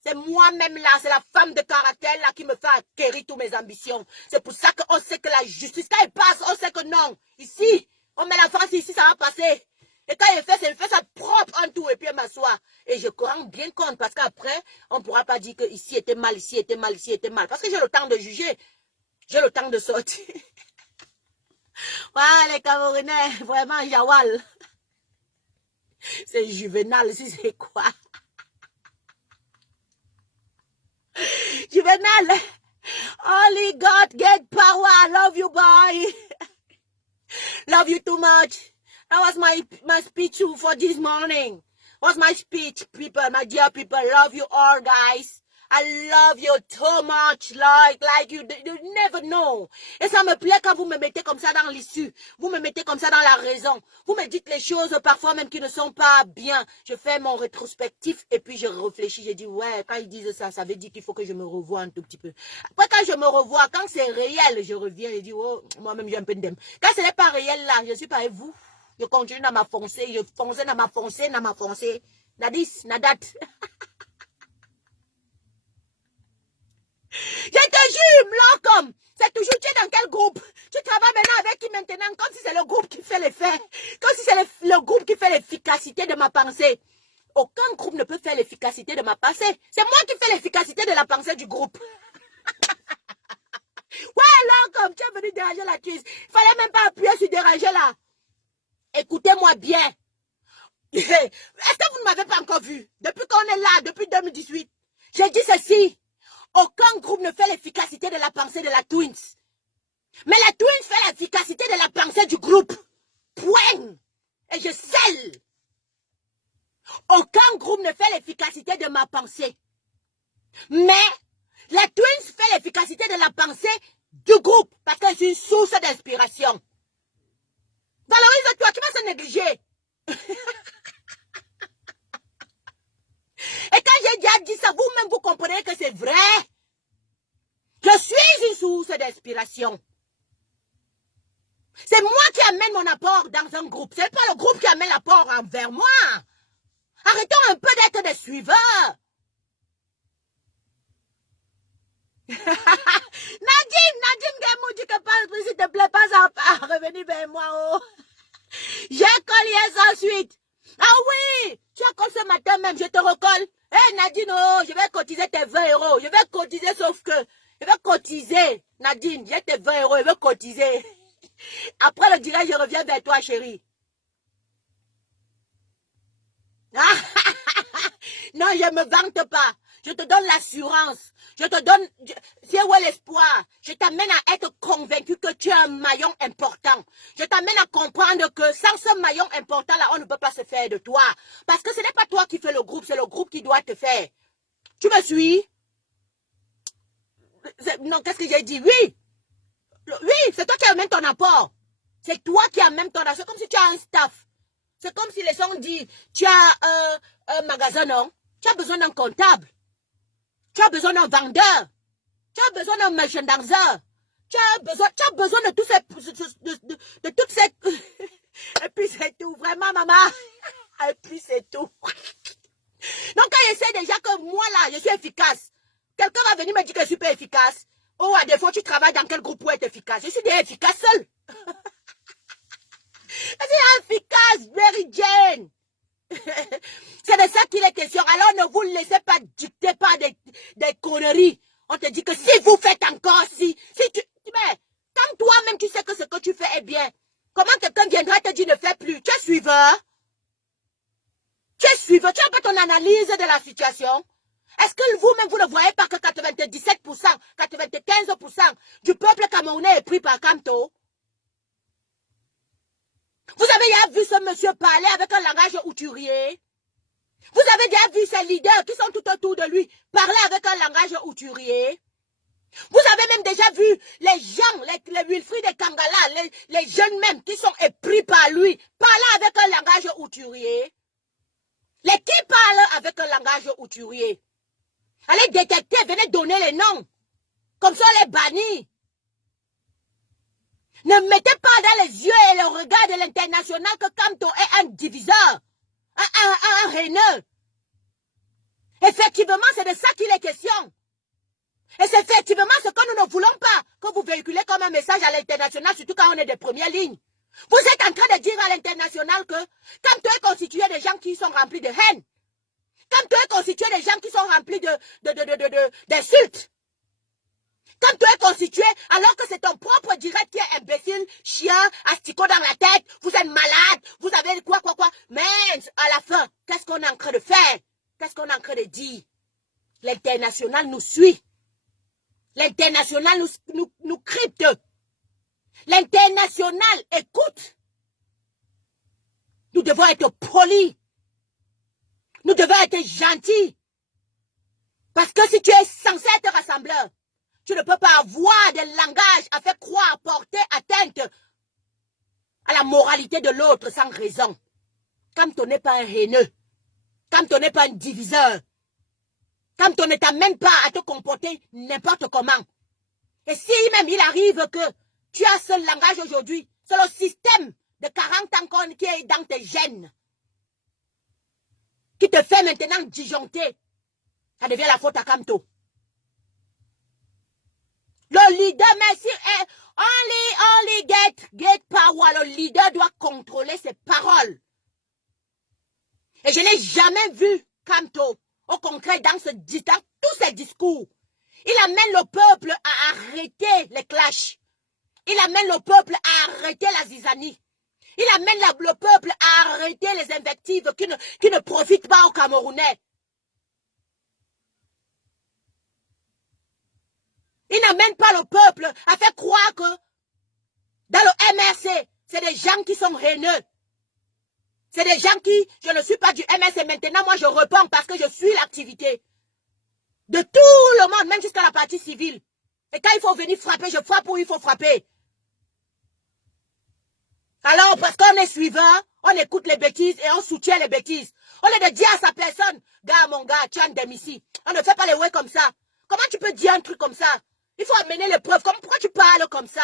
C'est moi-même là, c'est la femme de caractère là qui me fait acquérir toutes mes ambitions. C'est pour ça qu'on sait que la justice, quand elle passe, on sait que non. Ici, on met la France ici, ça va passer. Et quand elle fait ça propre en tout et puis elle m'assoit. Et je rends bien compte parce qu'après, on ne pourra pas dire que ici était mal, ici était mal, ici était mal. Parce que j'ai le temps de juger. J'ai le temps de sortir. Ouais, les Camerounais, vraiment, Jawal. C'est Juvenal, si c'est quoi? Juvenal. Only God get power. I love you, boy. Love you too much. That was my speech for this morning. What's my speech, people, my dear people? Love you all, guys. I love you too much, like you never know. Et ça me plaît quand vous me mettez comme ça dans l'issue. Vous me mettez comme ça dans la raison. Vous me dites les choses parfois même qui ne sont pas bien. Je fais mon rétrospectif et puis je réfléchis. Je dis, ouais, quand ils disent ça, ça veut dire qu'il faut que je me revoie un tout petit peu. Après, quand je me revois, quand c'est réel, je reviens et je dis, oh, moi-même, j'ai un peu de dème. Quand ce n'est pas réel, là, je suis pas avec vous. Je continue dans ma foncée, je fonce dans ma foncée. Nadis, nadat. Je te jure, Malcolm, c'est toujours, tu es dans quel groupe? Tu travailles maintenant avec qui maintenant? Comme si c'est le groupe qui fait l'effet. Comme si c'est le groupe qui fait l'efficacité de ma pensée. Aucun groupe ne peut faire l'efficacité de ma pensée. C'est moi qui fais l'efficacité de la pensée du groupe. Ouais, Malcolm, tu es venu déranger la cuisse. Il fallait même pas appuyer sur déranger là. Écoutez-moi bien. Est-ce que vous ne m'avez pas encore vu? Depuis qu'on est là, depuis 2018, j'ai dit ceci. Aucun groupe ne fait l'efficacité de la pensée de la Twins. Mais la Twins fait l'efficacité de la pensée du groupe. Point. Et je scelle. Aucun groupe ne fait l'efficacité de ma pensée. Mais la Twins fait l'efficacité de la pensée du groupe. Parce que c'est une source d'inspiration. Valorise-toi, qui va se négliger? Et quand j'ai déjà dit ça, vous-même vous comprenez que c'est vrai. Je suis une source d'inspiration. C'est moi qui amène mon apport dans un groupe. Ce n'est pas le groupe qui amène l'apport envers moi. Arrêtons un peu d'être des suiveurs. Nadine Gamou dit que s'il te plaît, pas à revenir vers moi. Oh. J'ai collé ça ensuite. Ah oui, tu as collé ce matin même, je te recolle. Hé hey, Nadine, oh, je vais cotiser tes 20 €. Je vais cotiser sauf que, je vais cotiser. Nadine, j'ai tes 20 €, je vais cotiser. Après le direct, je reviens vers toi, chérie. Non, je ne me vante pas. Je te donne l'assurance. Je te donne, c'est où est l'espoir. Je t'amène à être convaincu que tu es un maillon important. Je t'amène à comprendre que sans ce maillon important-là, on ne peut pas se faire de toi. Parce que ce n'est pas toi qui fais le groupe, c'est le groupe qui doit te faire. Tu me suis? Non, qu'est-ce que j'ai dit? Oui. Oui, c'est toi qui amènes ton apport. C'est toi qui amènes ton apport. C'est comme si tu as un staff. C'est comme si les gens disent, tu as un magasin, non? Tu as besoin d'un comptable. Tu as besoin d'un vendeur. Tu as besoin d'un merchandiser. Tu as besoin de tous ces... de toutes ces... Et puis c'est tout. Vraiment, maman. Et puis c'est tout. Donc quand j'essaie déjà que moi là, je suis efficace, quelqu'un va venir me dire que je suis pas efficace. Oh, à des fois, tu travailles dans quel groupe pour être efficace? Je suis déjà efficace seule. Je suis efficace, Mary Jane. C'est de ça qu'il est question. Alors ne vous laissez pas dicter par des conneries. On te dit que si vous faites encore, si tu... Mais quand toi-même tu sais que ce que tu fais est bien, comment quelqu'un viendra te dire ne fais plus? Tu es suiveur? Tu es suiveur? Tu n'as pas ton analyse de la situation? Est-ce que vous-même, vous ne voyez pas que 97%, 95% du peuple camerounais est pris par Kamto? Vous avez déjà vu ce monsieur parler avec un langage outurier? Vous avez déjà vu ces leaders qui sont tout autour de lui parler avec un langage outurier? Vous avez même déjà vu les gens, les Wilfried et Kangala, les jeunes même qui sont épris par lui, parler avec un langage outurier? Les qui parlent avec un langage outurier? Allez détecter, venez donner les noms. Comme ça, on les bannit. Ne mettez pas dans les yeux et le regard de l'international que Kamto est un diviseur, un haineux. Effectivement, c'est de ça qu'il est question. Et c'est effectivement ce que nous ne voulons pas, que vous véhiculez comme un message à l'international, surtout quand on est des premières lignes. Vous êtes en train de dire à l'international que Kamto est constitué de gens qui sont remplis de haine. Kamto est constitué de gens qui sont remplis d'insultes. Quand tu es constitué, alors que c'est ton propre direct qui est imbécile, chien, asticot dans la tête, vous êtes malade, vous avez quoi. Mais à la fin, qu'est-ce qu'on est en train de faire? Qu'est-ce qu'on est en train de dire? L'international nous suit. L'international nous crypte. L'international écoute. Nous devons être polis. Nous devons être gentils. Parce que si tu es censé être rassembleur, tu ne peux pas avoir des langages à faire croire, porter atteinte à la moralité de l'autre sans raison. Quand on n'est pas un haineux, quand on n'est pas un diviseur, quand on ne t'amène pas à te comporter n'importe comment. Et si même il arrive que tu as ce langage aujourd'hui, c'est le système de 40 ans qui est dans tes gènes, qui te fait maintenant disjoncter, ça devient la faute à Kamto. Le leader, merci, only get power. Le leader doit contrôler ses paroles. Et je n'ai jamais vu Kamto, au concret, dans tous ses discours. Il amène le peuple à arrêter les clashs. Il amène le peuple à arrêter la zizanie. Il amène le peuple à arrêter les invectives qui ne profitent pas aux Camerounais. Il n'amène pas le peuple à faire croire que dans le MRC, c'est des gens qui sont haineux. C'est des gens qui, je ne suis pas du MRC maintenant, moi je réponds parce que je suis l'activité de tout le monde, même jusqu'à la partie civile. Et quand il faut venir frapper, je frappe où il faut frapper. Alors, parce qu'on est suivant, on écoute les bêtises et on soutient les bêtises. On est de dire à sa personne, gars, mon gars, tu as un démissile. On ne fait pas les ouais comme ça. Comment tu peux dire un truc comme ça? Il faut amener les preuves. Pourquoi tu parles comme ça?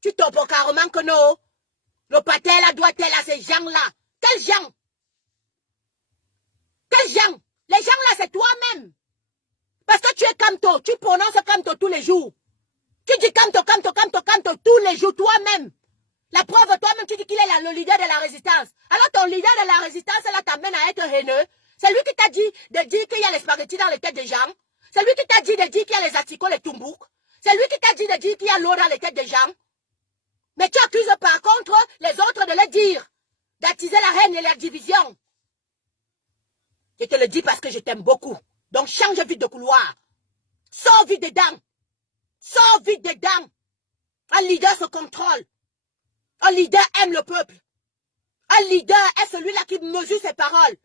Tu tombes carrément que non. Le pater là doit être à ces gens-là. Quels gens? Quels gens? Les gens là, c'est toi-même. Parce que tu es Kamto. Tu prononces Kamto tous les jours. Tu dis Kamto tous les jours toi-même. La preuve, toi-même, tu dis qu'il est le leader de la résistance. Alors ton leader de la résistance, là, t'amène à être haineux. C'est lui qui t'a dit de dire qu'il y a les spaghettis dans les têtes des gens. C'est lui qui t'a dit de dire qu'il y a les asticots, les tumbouk. C'est lui qui t'a dit de dire qu'il y a l'eau dans les têtes des gens. Mais tu accuses par contre les autres de le dire. D'attiser la haine et la division. Je te le dis parce que je t'aime beaucoup. Donc change vite de couloir. Sors vite dedans. Sors vite dedans. Un leader se contrôle. Un leader aime le peuple. Un leader est celui-là qui mesure ses paroles.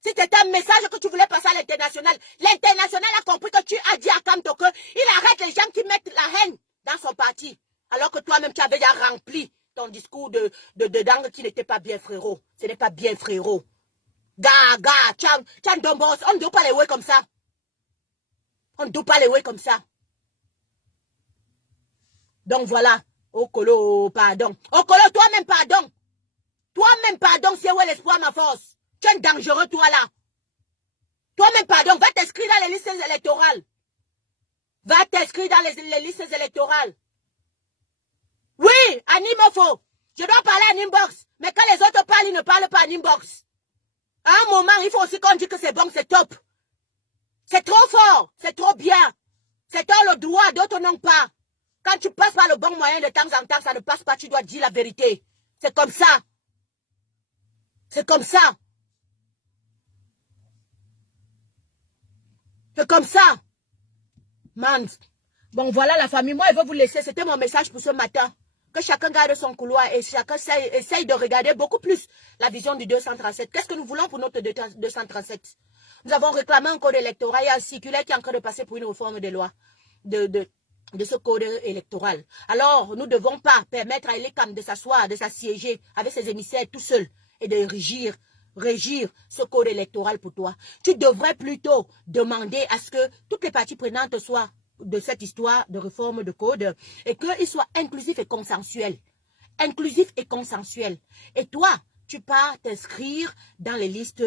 Si c'était un message que tu voulais passer à l'international, l'international a compris que tu as dit à Kamto qu'il arrête les gens qui mettent la haine dans son parti. Alors que toi-même, tu avais déjà rempli ton discours de dingue qui n'était pas bien, frérot. Ce n'est pas bien, frérot. Gars, tu as un dombos. On ne doit pas les ouais comme ça. On ne doit pas les ouais comme ça. Donc voilà. Okolo, pardon. Okolo, toi-même, pardon. Toi-même, pardon, c'est où l'espoir, ma force. Tu es dangereux, toi, là. Toi-même, pardon, va t'inscrire dans les listes électorales. Va t'inscrire dans les listes électorales. Oui, Animofo. Je dois parler en inbox. Mais quand les autres parlent, ils ne parlent pas en inbox. À un moment, il faut aussi qu'on dise que c'est bon, c'est top. C'est trop fort, c'est trop bien. C'est toi le droit, d'autres n'ont pas. Quand tu passes par le bon moyen de temps en temps, ça ne passe pas, tu dois dire la vérité. C'est comme ça. C'est comme ça. C'est comme ça. Man. Bon, voilà la famille. Moi, je vais vous laisser. C'était mon message pour ce matin. Que chacun garde son couloir et chacun essaye de regarder beaucoup plus la vision du 237. Qu'est-ce que nous voulons pour notre 237? Nous avons réclamé un code électoral. Il y a un circulaire qui est en train de passer pour une réforme des lois de ce code électoral. Alors, nous ne devons pas permettre à l'ECAM de s'asseoir, de s'assiéger avec ses émissaires tout seul et de régir ce code électoral pour toi. Tu devrais plutôt demander à ce que toutes les parties prenantes soient de cette histoire de réforme de code et qu'ils soient inclusifs et consensuels. Inclusifs et consensuels. Et toi, tu pars t'inscrire dans les listes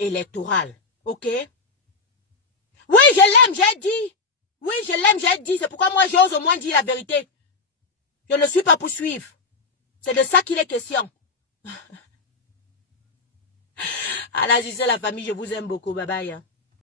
électorales. OK? Oui, je l'aime, j'ai dit. Oui, je l'aime, j'ai dit. C'est pourquoi moi, j'ose au moins dire la vérité. Je ne suis pas pour suivre. C'est de ça qu'il est question. Alors, je sais la famille, je vous aime beaucoup. Bye bye.